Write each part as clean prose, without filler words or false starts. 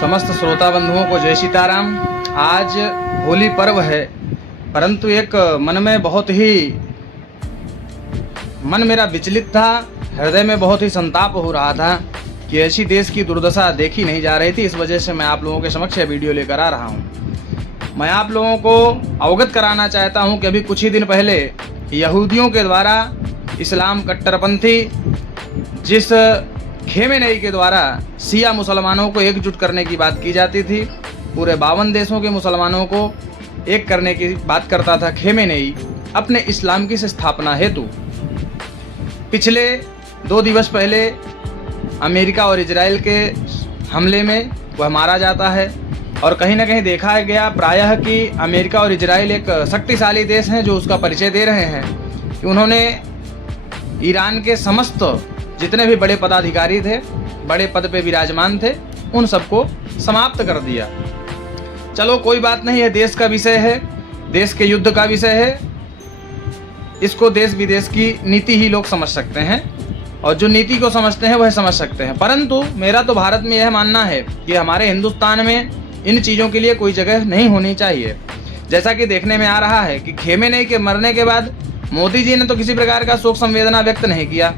समस्त श्रोता बंधुओं को जय सीताराम। आज होली पर्व है, परंतु एक मन में बहुत ही मन मेरा विचलित था, हृदय में बहुत ही संताप हो रहा था कि ऐसी देश की दुर्दशा देखी नहीं जा रही थी। इस वजह से मैं आप लोगों के समक्ष यह वीडियो लेकर आ रहा हूँ। मैं आप लोगों को अवगत कराना चाहता हूँ कि अभी कुछ ही दिन पहले यहूदियों के द्वारा इस्लाम कट्टरपंथी जिस खेमेनेई के द्वारा शिया मुसलमानों को एकजुट करने की बात की जाती थी, पूरे 52 देशों के मुसलमानों को एक करने की बात करता था खेमेनेई अपने इस्लाम की स्थापना हेतु। पिछले 2 दिवस पहले अमेरिका और इजराइल के हमले में वह मारा जाता है और कहीं ना कहीं देखा गया प्रायः कि अमेरिका और इजराइल एक शक्तिशाली देश हैं जो उसका परिचय दे रहे हैं कि उन्होंने ईरान के समस्त जितने भी बड़े पदाधिकारी थे, बड़े पद पे विराजमान थे, उन सबको समाप्त कर दिया। चलो कोई बात नहीं है, देश का विषय है, देश के युद्ध का विषय है, इसको देश विदेश की नीति ही लोग समझ सकते हैं और जो नीति को समझते हैं वह समझ सकते हैं। परंतु मेरा तो भारत में यह मानना है कि हमारे हिंदुस्तान में इन चीज़ों के लिए कोई जगह नहीं होनी चाहिए। जैसा कि देखने में आ रहा है कि खेमेनेई के मरने के बाद मोदी जी ने तो किसी प्रकार का शोक संवेदना व्यक्त नहीं किया,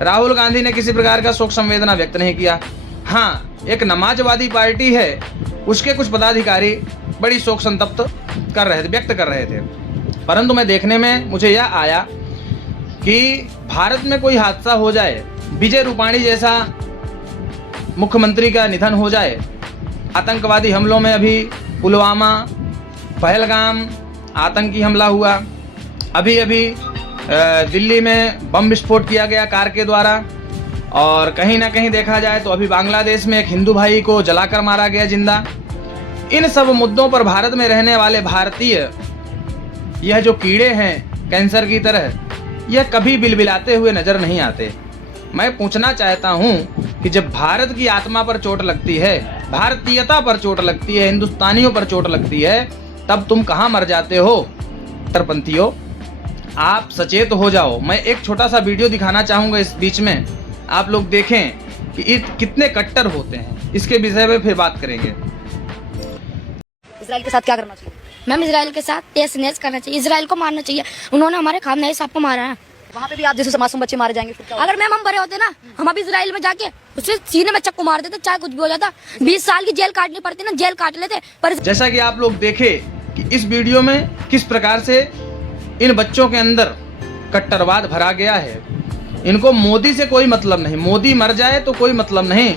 राहुल गांधी ने किसी प्रकार का शोक संवेदना व्यक्त नहीं किया। हाँ, एक नमाजवादी पार्टी है, उसके कुछ पदाधिकारी बड़ी शोक संतप्त व्यक्त कर रहे थे। परंतु मैं देखने में मुझे यह आया कि भारत में कोई हादसा हो जाए, विजय रूपाणी जैसा मुख्यमंत्री का निधन हो जाए, आतंकवादी हमलों में अभी पुलवामा, पहलगाम आतंकी हमला हुआ, अभी दिल्ली में बम विस्फोट किया गया कार के द्वारा, और कहीं ना कहीं देखा जाए तो अभी बांग्लादेश में एक हिंदू भाई को जलाकर मारा गया जिंदा। इन सब मुद्दों पर भारत में रहने वाले भारतीय, यह जो कीड़े हैं कैंसर की तरह, यह कभी बिलबिलाते हुए नजर नहीं आते। मैं पूछना चाहता हूं कि जब भारत की आत्मा पर चोट लगती है, भारतीयता पर चोट लगती है, हिंदुस्तानियों पर चोट लगती है, तब तुम कहां मर जाते हो? कट्टरपंथियों, आप सचेत हो जाओ। मैं एक छोटा सा वीडियो दिखाना चाहूंगा इस बीच में, आप लोग देखें कि कितने कट्टर होते हैं। इसके विषय में फिर बात करेंगे। इजराइल के साथ क्या करना चाहिए? मैम, इजराइल के साथ तेज करना चाहिए, इजराइल को मारना चाहिए। उन्होंने हमारे खामनेई साहब को मारा है। वहाँ पे भी आप जैसे मासूम बच्चे मारे जाएंगे, फिर क्या होगा? अगर मैम हम बड़े होते ना, हम अभी इजराइल में जाके उससे सीने में चक्कू मार देते, चाहे कुछ भी हो जाता। 20 साल की जेल काटनी पड़ती ना, जेल काट लेते। पर जैसा कि आप लोग देखे कि इस वीडियो में किस प्रकार से इन बच्चों के अंदर कट्टरवाद भरा गया है। इनको मोदी से कोई मतलब नहीं, मोदी मर जाए तो कोई मतलब नहीं,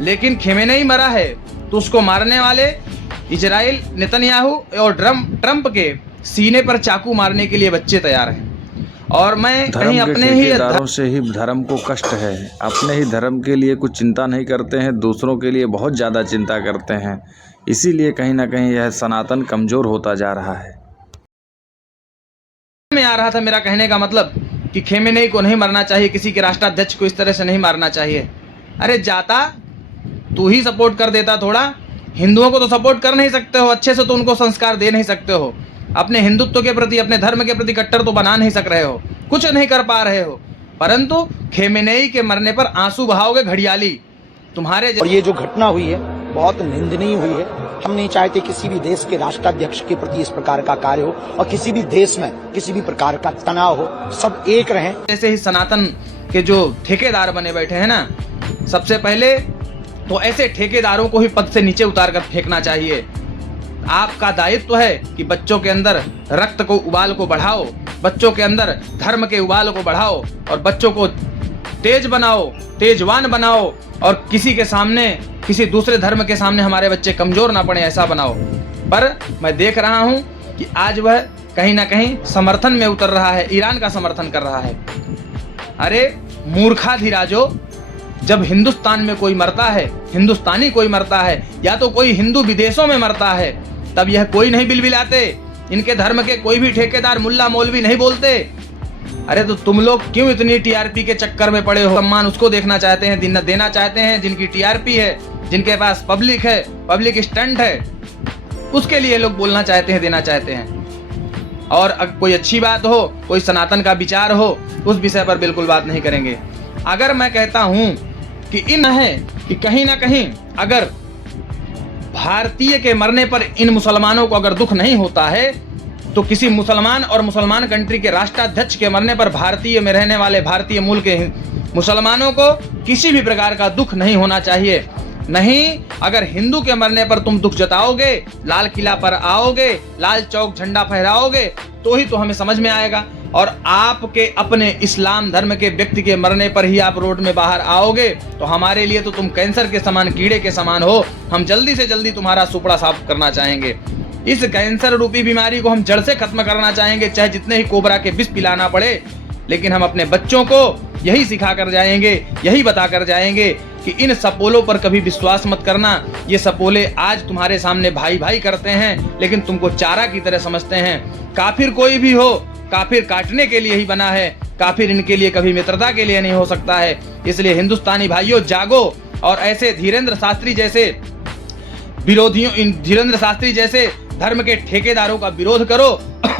लेकिन खेमेनेई मरा है तो उसको मारने वाले इजराइल, नेतन्याहू और ट्रंप के सीने पर चाकू मारने के लिए बच्चे तैयार हैं। और मैं कहीं अपने ही ठेकेदारों से ही धर्म को कष्ट है, अपने ही धर्म के लिए कुछ चिंता नहीं करते हैं, दूसरों के लिए बहुत ज़्यादा चिंता करते हैं। इसीलिए कहीं ना कहीं यह सनातन कमज़ोर होता जा रहा है। में आ रहा था मेरा कहने का मतलब कि खेमेनेई को नहीं मरना चाहिए, किसी के राष्ट्राध्यक्ष को इस तरह से नहीं मारना चाहिए। अरे जाता तू ही सपोर्ट कर देता, थोड़ा हिंदुओं को तो सपोर्ट कर नहीं सकते हो, अच्छे से तो उनको संस्कार दे नहीं सकते हो, अपने हिंदुत्व के प्रति, अपने धर्म के प्रति कट्टर तो बना नहीं सक रहे हो, कुछ नहीं कर पा रहे हो, परंतु खेमेनेई के मरने पर आंसू बहाओगे घड़ियाली तुम्हारे। और ये जो घटना हुई है बहुत निंदनीय हुई है। हम नहीं चाहते किसी भी देश के राष्ट्राध्यक्ष के प्रति इस प्रकार का कार्य हो और किसी भी देश में किसी भी प्रकार का तनाव हो, सब एक रहें। जैसे ही सनातन के जो ठेकेदार बने बैठे हैं ना, सबसे पहले तो ऐसे ठेकेदारों को ही पद से नीचे उतार कर फेंकना चाहिए। आपका दायित्व है कि बच्चों के अंदर रक्त को उबाल को बढ़ाओ, बच्चों के अंदर धर्म के उबाल को बढ़ाओ और बच्चों को तेज बनाओ, तेजवान बनाओ, और किसी के सामने, किसी दूसरे धर्म के सामने हमारे बच्चे कमजोर ना पड़े, ऐसा बनाओ। पर मैं देख रहा हूं कि आज वह कहीं ना कहीं समर्थन में उतर रहा है, ईरान का समर्थन कर रहा है। अरे मूर्खाधिराजो, जब हिंदुस्तान में कोई मरता है, हिंदुस्तानी कोई मरता है, या तो कोई हिंदू विदेशों में मरता है, तब यह कोई नहीं बिलबिलाते, इनके धर्म के कोई भी ठेकेदार, मुल्ला मौलवी नहीं बोलते। अरे तो तुम लोग क्यों इतनी टीआरपी के चक्कर में पड़े हो? सम्मान उसको देखना चाहते हैं, देना चाहते हैं जिनकी टीआरपी है, जिनके पास पब्लिक है, पब्लिक स्टंट है, उसके लिए लोग बोलना चाहते हैं, देना चाहते हैं। और कोई अच्छी बात हो, कोई सनातन का विचार हो, उस विषय पर बिल्कुल बात नहीं करेंगे। अगर मैं कहता हूं कि इन है कि कहीं ना कहीं अगर भारतीय के मरने पर इन मुसलमानों को अगर दुख नहीं होता है तो किसी मुसलमान और मुसलमान कंट्री के राष्ट्राध्यक्ष के मरने पर भारतीय में रहने वाले भारतीय मूल के मुसलमानों को किसी भी प्रकार का दुख नहीं होना चाहिए। नहीं, अगर हिंदू के मरने पर तुम दुख जताओगे, लाल किला पर आओगे, लाल चौक झंडा फहराओगे, तो ही तो हमें समझ में आएगा। और आपके अपने इस्लाम धर्म के व्यक्ति के मरने पर ही आप रोड में बाहर आओगे तो हमारे लिए तो तुम कैंसर के समान, कीड़े के समान हो। हम जल्दी से जल्दी तुम्हारा सुपड़ा साफ करना चाहेंगे। इस कैंसर रूपी बीमारी को हम जड़ से खत्म करना चाहेंगे, चाहे जितने ही कोबरा के विष पिलाना पड़े। लेकिन हम अपने बच्चों को यही सिखा कर जाएंगे, यही बता कर जाएंगे कि इन सपोलों पर कभी विश्वास मत करना। ये सपोले आज तुम्हारे सामने भाई भाई करते हैं, लेकिन तुमको चारा की तरह समझते हैं। काफिर कोई भी हो, काफिर काटने के लिए ही बना है, काफिर इनके लिए कभी मित्रता के लिए नहीं हो सकता है। इसलिए हिंदुस्तानी भाइयों, जागो और ऐसे धीरेन्द्र शास्त्री जैसे विरोधियों, इन धीरेन्द्र शास्त्री जैसे धर्म के ठेकेदारों का विरोध करो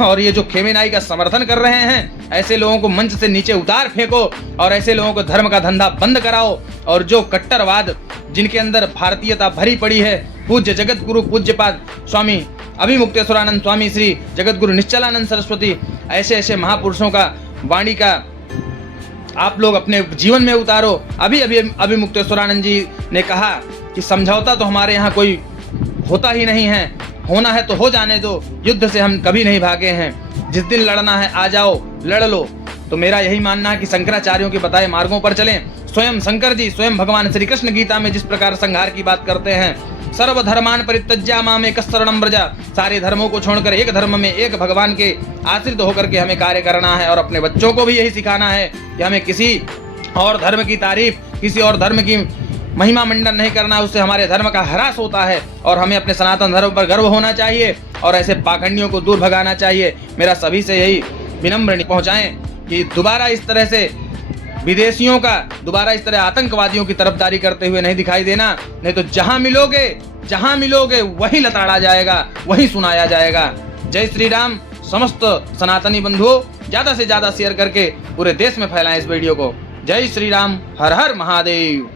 और ये जो खेमेनाई का समर्थन कर रहे हैं, ऐसे लोगों को मंच से नीचे उतार फेंको और ऐसे लोगों को धर्म का धंधा बंद कराओ। और जो कट्टरवाद, जिनके अंदर भारतीयता भरी पड़ी है, पूज्य जगत गुरु पूज्यपाद स्वामी अभिमुक्तेश्वरानंद स्वामी श्री जगत गुरु निश्चलानंद सरस्वती, ऐसे ऐसे महापुरुषों का वाणी का आप लोग अपने जीवन में उतारो। अभी अभिमुक्तेश्वरानंद जी ने कहा कि समझौता तो हमारे यहाँ कोई होता ही नहीं है, होना है तो हो जाने दो, युद्ध से हम कभी नहीं भागे हैं। जिस दिन लड़ना है आ जाओ, लड़ लो। तो मेरा यही मानना है कि शंकराचार्यों के बताए मार्गों पर चलें। स्वयं शंकर जी, स्वयं भगवान श्री कृष्ण गीता में जिस प्रकार संहार की बात करते हैं, सर्वधर्मान परित्यज्य मामेकः शरणं व्रज, सारे धर्मों को छोड़कर एक धर्म में, एक भगवान के आश्रित होकर के हमें कार्य करना है। और अपने बच्चों को भी यही सिखाना है कि हमें किसी और धर्म की तारीफ, किसी और धर्म की महिमा मंडन नहीं करना, उससे हमारे धर्म का ह्रास होता है। और हमें अपने सनातन धर्म पर गर्व होना चाहिए और ऐसे पाखंडियों को दूर भगाना चाहिए। मेरा सभी से यही विनम्र पहुंचाएं कि दोबारा इस तरह से विदेशियों का, दोबारा इस तरह आतंकवादियों की तरफदारी करते हुए नहीं दिखाई देना। नहीं तो जहां मिलोगे वहीं लताड़ा जाएगा, वहीं सुनाया जाएगा। जय श्री राम। समस्त सनातनी बंधुओं, ज्यादा से ज्यादा शेयर करके पूरे देश में फैलाएं इस वीडियो को। जय श्री राम। हर हर महादेव।